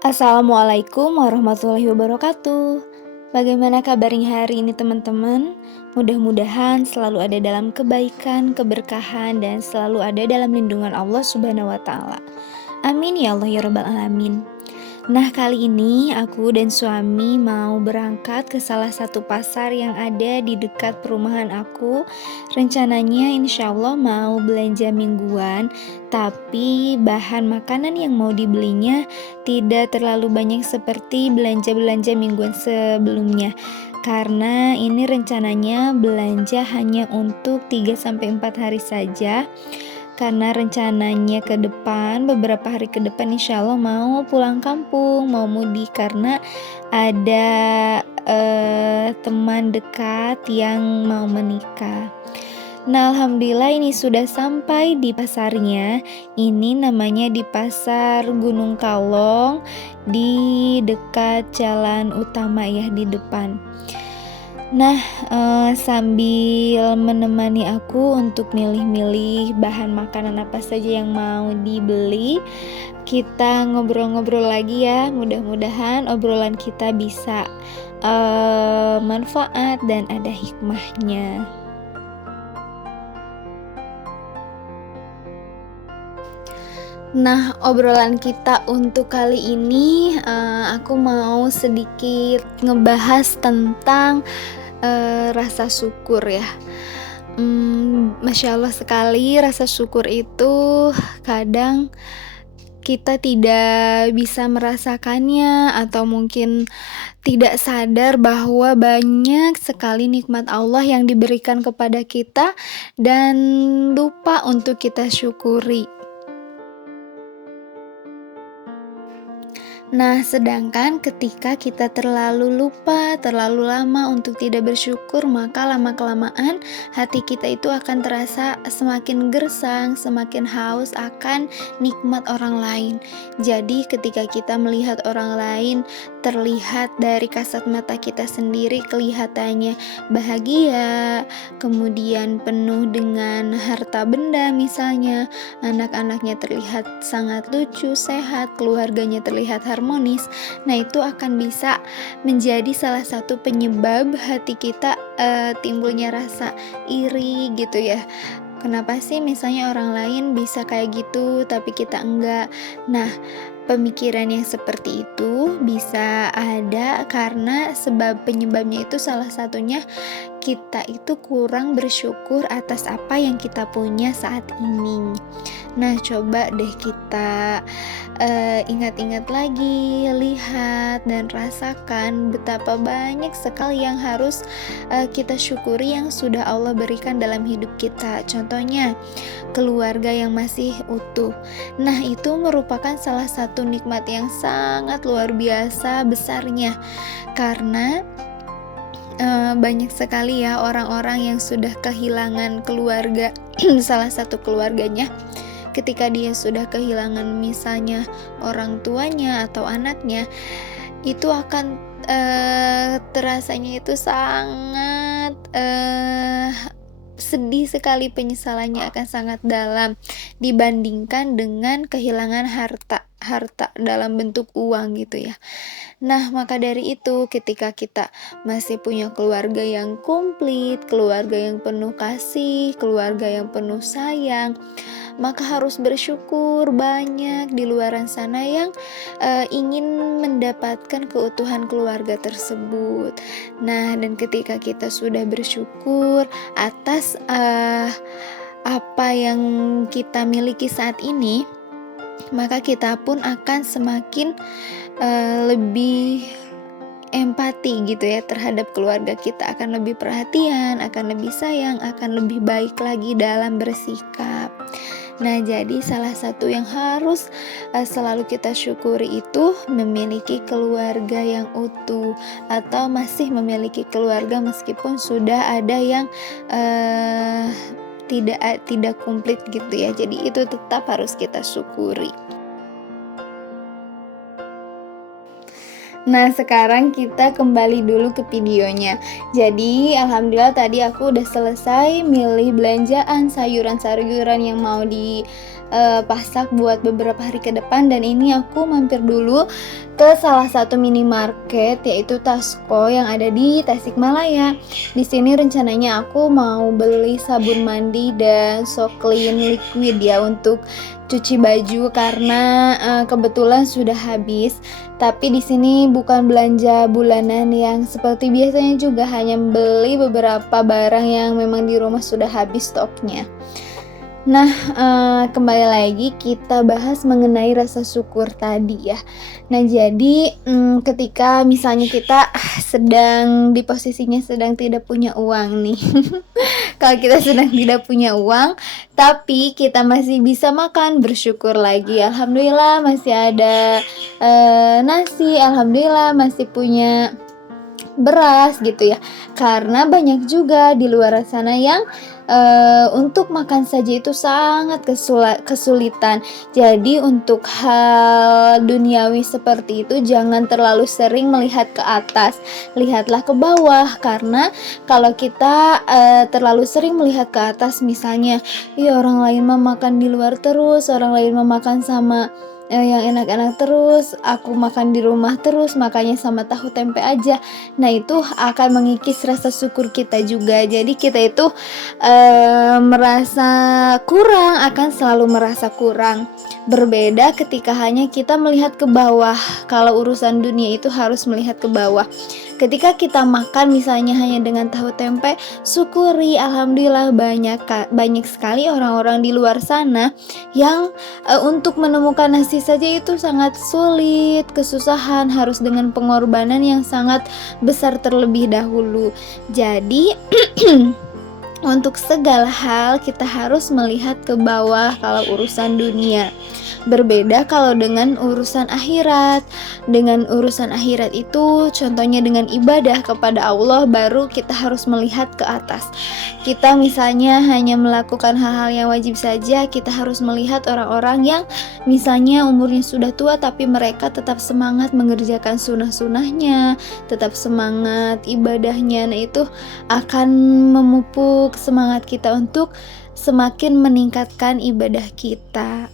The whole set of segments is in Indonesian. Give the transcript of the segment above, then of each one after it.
Assalamualaikum warahmatullahi wabarakatuh. Bagaimana kabarnya hari ini teman-teman? Mudah-mudahan selalu ada dalam kebaikan, keberkahan, dan selalu ada dalam lindungan Allah Subhanahu wa Ta'ala. Amin ya Allah ya Rabbal 'Alamin. Nah, kali ini aku dan suami mau berangkat ke salah satu pasar yang ada di dekat perumahan aku. Rencananya insya Allah mau belanja mingguan, tapi bahan makanan yang mau dibelinya tidak terlalu banyak seperti belanja-belanja mingguan sebelumnya. Karena ini rencananya belanja hanya untuk 3 sampai 4 hari saja, karena rencananya ke depan, beberapa hari ke depan insya Allah mau pulang kampung, mau mudik karena ada teman dekat yang mau menikah. Nah, alhamdulillah ini sudah sampai di pasarnya. Ini namanya di Pasar Gunung Kalong, di dekat jalan utama ya, di depan. Nah, sambil menemani aku untuk milih-milih bahan makanan apa saja yang mau dibeli, kita ngobrol-ngobrol lagi ya. Mudah-mudahan obrolan kita bisa manfaat dan ada hikmahnya. Nah, obrolan kita untuk kali ini, aku mau sedikit ngebahas tentang rasa syukur ya. Masya Allah sekali, rasa syukur itu kadang kita tidak bisa merasakannya, atau mungkin tidak sadar bahwa banyak sekali nikmat Allah yang diberikan kepada kita dan lupa untuk kita syukuri. Nah, sedangkan ketika kita terlalu lupa, terlalu lama untuk tidak bersyukur, maka lama-kelamaan hati kita itu akan terasa semakin gersang, semakin haus akan nikmat orang lain. Jadi, ketika kita melihat orang lain, terlihat dari kasat mata kita sendiri kelihatannya bahagia, kemudian penuh dengan harta benda misalnya, anak-anaknya terlihat sangat lucu, sehat, keluarganya terlihat harmonis. Nah, itu akan bisa menjadi salah satu penyebab hati kita timbulnya rasa iri gitu ya. Kenapa sih misalnya orang lain bisa kayak gitu tapi kita enggak? Nah, pemikiran yang seperti itu bisa ada karena penyebabnya itu salah satunya kita itu kurang bersyukur atas apa yang kita punya saat ini. Nah, coba deh kita ingat-ingat lagi, lihat dan rasakan betapa banyak sekali yang harus kita syukuri yang sudah Allah berikan dalam hidup kita. Contohnya, keluarga yang masih utuh. Nah, itu merupakan salah satu nikmat yang sangat luar biasa besarnya. Karena banyak sekali ya orang-orang yang sudah kehilangan keluarga, salah satu keluarganya. Ketika dia sudah kehilangan misalnya orang tuanya atau anaknya, itu akan terasanya itu sangat sedih sekali, penyesalannya akan sangat dalam dibandingkan dengan kehilangan harta dalam bentuk uang gitu ya. Nah, maka dari itu ketika kita masih punya keluarga yang komplit, keluarga yang penuh kasih, keluarga yang penuh sayang, maka harus bersyukur. Banyak di luaran sana yang ingin mendapatkan keutuhan keluarga tersebut. Nah, dan ketika kita sudah bersyukur atas apa yang kita miliki saat ini, maka kita pun akan semakin lebih empati gitu ya terhadap keluarga kita, akan lebih perhatian, akan lebih sayang, akan lebih baik lagi dalam bersikap. Nah, jadi salah satu yang harus selalu kita syukuri itu memiliki keluarga yang utuh, atau masih memiliki keluarga meskipun sudah ada yang tidak komplit gitu ya. Jadi itu tetap harus kita syukuri. Nah, sekarang kita kembali dulu ke videonya. Jadi, alhamdulillah tadi aku udah selesai milih belanjaan sayuran-sayuran yang mau dipasak buat beberapa hari ke depan, dan ini aku mampir dulu ke salah satu minimarket yaitu Tasco yang ada di Tasikmalaya. Di sini rencananya aku mau beli sabun mandi dan Soklin liquid ya untuk cuci baju karena kebetulan sudah habis. Tapi di sini bukan belanja bulanan yang seperti biasanya juga, hanya beli beberapa barang yang memang di rumah sudah habis stoknya. Nah, kembali lagi kita bahas mengenai rasa syukur tadi ya. Nah, jadi, ketika misalnya kita sedang di posisinya sedang tidak punya uang nih. Kalau kita sedang tidak punya uang, tapi kita masih bisa makan, bersyukur lagi. Alhamdulillah masih ada, nasi, alhamdulillah masih punya beras gitu ya. Karena banyak juga di luar sana yang untuk makan saja itu sangat kesulitan. Jadi untuk hal duniawi seperti itu jangan terlalu sering melihat ke atas, lihatlah ke bawah. Karena kalau kita terlalu sering melihat ke atas, misalnya, "Ih, orang lain mah makan di luar terus, orang lain mah makan sama yang enak-enak terus, aku makan di rumah terus, makannya sama tahu tempe aja." Nah, itu akan mengikis rasa syukur kita juga. Jadi kita itu merasa kurang, akan selalu merasa kurang. Berbeda ketika hanya kita melihat ke bawah. Kalau urusan dunia itu harus melihat ke bawah. Ketika kita makan misalnya hanya dengan tahu tempe, syukuri, alhamdulillah banyak sekali orang-orang di luar sana yang untuk menemukan nasi saja itu sangat sulit, kesusahan, harus dengan pengorbanan yang sangat besar terlebih dahulu. Jadi untuk segala hal kita harus melihat ke bawah kalau urusan dunia. Berbeda kalau dengan urusan akhirat. Dengan urusan akhirat itu contohnya dengan ibadah kepada Allah, baru kita harus melihat ke atas. Kita misalnya hanya melakukan hal-hal yang wajib saja, kita harus melihat orang-orang yang misalnya umurnya sudah tua tapi mereka tetap semangat mengerjakan sunnah-sunnahnya, tetap semangat ibadahnya. Nah, itu akan memupuk semangat kita untuk semakin meningkatkan ibadah kita.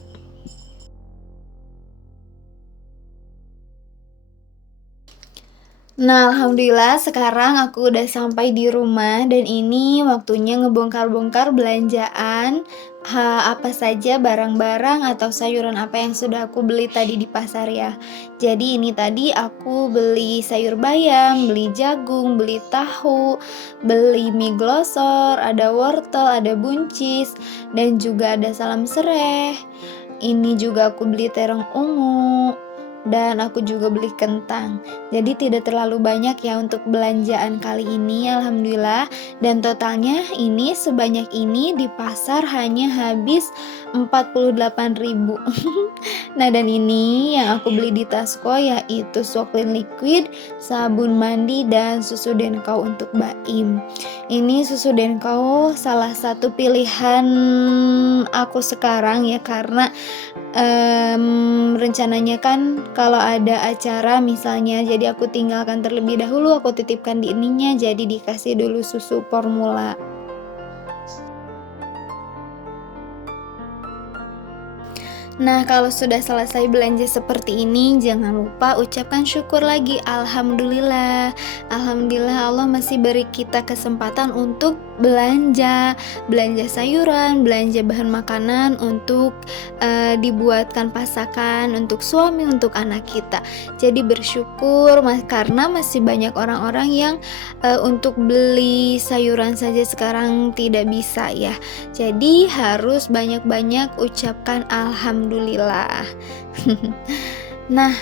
Nah, alhamdulillah sekarang aku udah sampai di rumah dan ini waktunya ngebongkar-bongkar belanjaan, apa saja barang-barang atau sayuran apa yang sudah aku beli tadi di pasar ya. Jadi ini tadi aku beli sayur bayam, beli jagung, beli tahu, beli mie glosor, ada wortel, ada buncis, dan juga ada salam sereh. Ini juga aku beli terong ungu, dan aku juga beli kentang. Jadi tidak terlalu banyak ya untuk belanjaan kali ini, alhamdulillah. Dan totalnya ini sebanyak ini di pasar hanya habis 48.000. Nah, dan ini yang aku beli di Tasco yaitu Soklin liquid, sabun mandi, dan susu Denkau untuk Baim. Ini susu Denkau salah satu pilihan aku sekarang ya, karena rencananya kan kalau ada acara misalnya, jadi aku tinggalkan terlebih dahulu, aku titipkan di ininya, jadi dikasih dulu susu formula. Nah, kalau sudah selesai belanja seperti ini, jangan lupa ucapkan syukur lagi. Alhamdulillah, alhamdulillah Allah masih beri kita kesempatan untuk belanja sayuran, belanja bahan makanan untuk dibuatkan pasakan untuk suami, untuk anak kita. Jadi bersyukur karena masih banyak orang-orang yang untuk beli sayuran saja sekarang tidak bisa ya. Jadi harus banyak-banyak ucapkan alhamdulillah. Nah,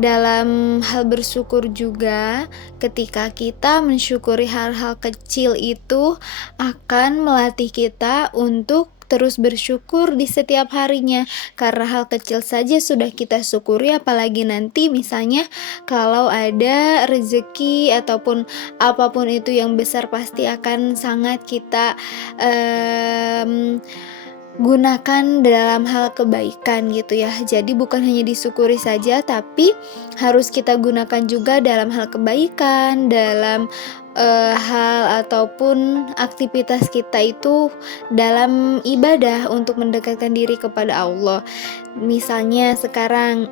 dalam hal bersyukur juga, ketika kita mensyukuri hal-hal kecil itu akan melatih kita untuk terus bersyukur di setiap harinya. Karena hal kecil saja sudah kita syukuri, apalagi nanti misalnya kalau ada rezeki ataupun apapun itu yang besar, pasti akan sangat kita gunakan dalam hal kebaikan gitu ya. Jadi bukan hanya disyukuri saja, tapi harus kita gunakan juga dalam hal kebaikan, dalam hal ataupun aktivitas kita itu dalam ibadah untuk mendekatkan diri kepada Allah. Misalnya sekarang,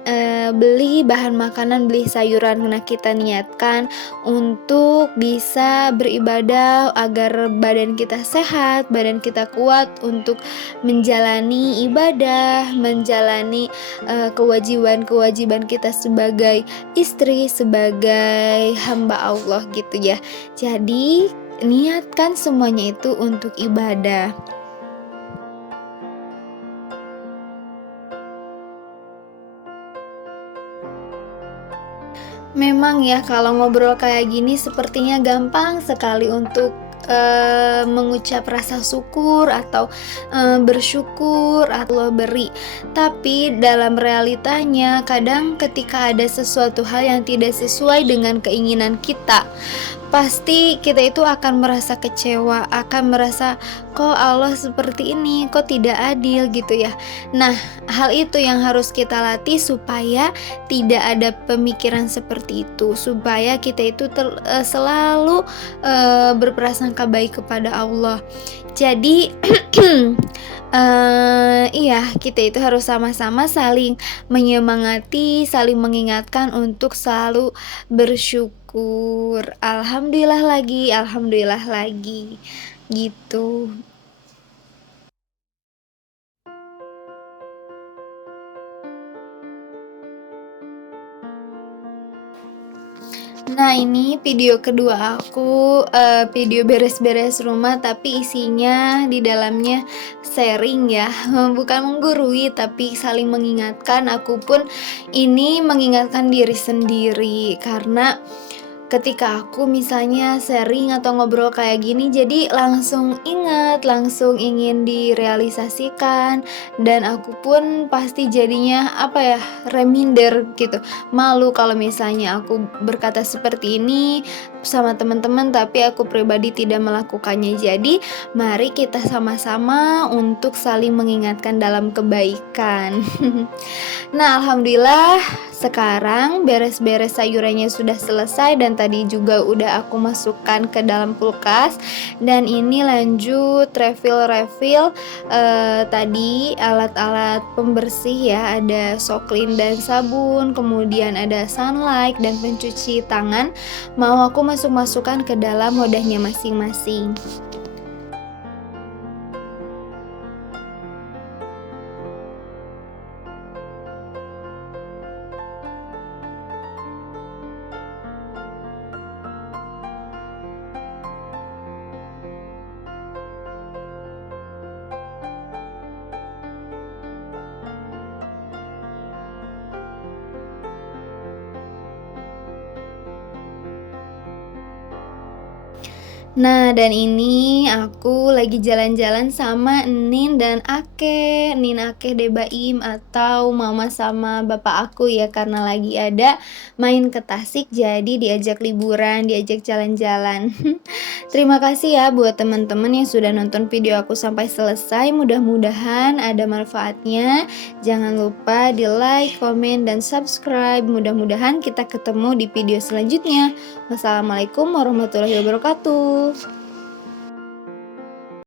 beli bahan makanan, beli sayuran. Nah, kita niatkan untuk bisa beribadah agar badan kita sehat, badan kita kuat untuk menjalani ibadah, menjalani, kewajiban-kewajiban kita sebagai istri, sebagai hamba Allah gitu ya. Jadi, niatkan semuanya itu untuk ibadah. Memang ya kalau ngobrol kayak gini sepertinya gampang sekali untuk, mengucap rasa syukur atau, bersyukur Allah beri. Tapi dalam realitanya kadang ketika ada sesuatu hal yang tidak sesuai dengan keinginan kita, pasti kita itu akan merasa kecewa, akan merasa, "Kok Allah seperti ini? Kok tidak adil?" Gitu ya. Nah, hal itu yang harus kita latih supaya tidak ada pemikiran seperti itu, supaya kita itu selalu, berprasangka baik kepada Allah. Jadi, iya, kita itu harus sama-sama saling menyemangati, saling mengingatkan untuk selalu bersyukur. Alhamdulillah lagi, gitu. Nah, ini video kedua aku, video beres-beres rumah tapi isinya di dalamnya sharing ya, bukan menggurui tapi saling mengingatkan. Aku pun ini mengingatkan diri sendiri karena ketika aku misalnya sharing atau ngobrol kayak gini, jadi langsung ingat, langsung ingin direalisasikan, dan aku pun pasti jadinya, apa ya, reminder gitu. Malu kalau misalnya aku berkata seperti ini sama teman-teman, tapi aku pribadi tidak melakukannya. Jadi, mari kita sama-sama untuk saling mengingatkan dalam kebaikan. Nah, alhamdulillah sekarang beres-beres sayurannya sudah selesai dan tadi juga udah aku masukkan ke dalam kulkas, dan ini lanjut refill-refill, tadi alat-alat pembersih ya, ada Soklin dan sabun, kemudian ada Sunlight dan pencuci tangan, mau aku masuk-masukkan ke dalam wadahnya masing-masing. Nah, dan ini aku lagi jalan-jalan sama Nin dan Ake, Nin Ake Debaim atau mama sama bapak aku ya, karena lagi ada main ke Tasik jadi diajak liburan, diajak jalan-jalan. Terima kasih ya buat teman-teman yang sudah nonton video aku sampai selesai, mudah-mudahan ada manfaatnya. Jangan lupa di like, komen, dan subscribe. Mudah-mudahan kita ketemu di video selanjutnya. Wassalamualaikum warahmatullahi wabarakatuh.